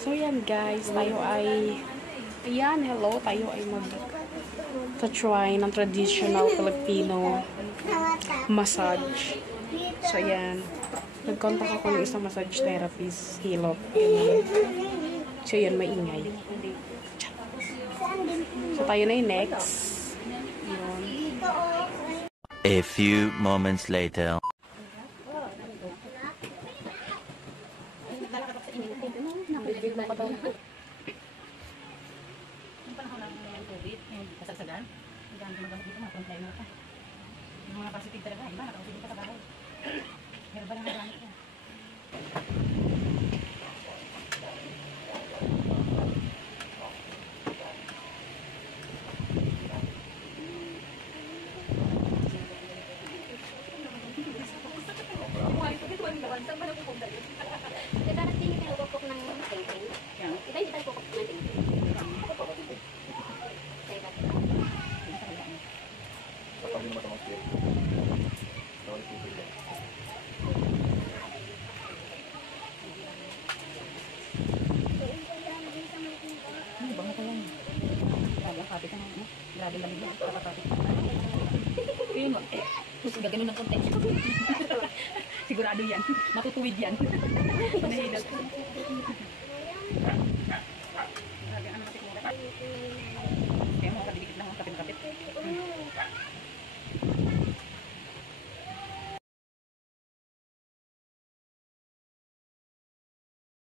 So yan guys, tayo ay hello, tayo ay mag-try ng traditional Filipino massage. So yan, nag-contact ako ng isang massage therapist, Hilot. So yan, maingay. So tayo na yung next. Yun. A few moments later. Bibig mo pa daw. Yung panahon ng COVID, yung kasagsagan, hindi kami gumagamit dito, mga problema pa. Yung mga positive talaga, iba, nakausin pa sa bahay. Meron ba lang nagamit niya? Darating yung pinagpupok ng tingting. Iba hindi tayo pupok ng tingting. Bango ko yan. Grabe ang kapit ka na. Grabe ang lamig yan. Kapapapit ka na. Yun mo. Gaganon ng konti. Sigurado yan. Matutuwid yan. Panahilag. Grabe ang matikmura.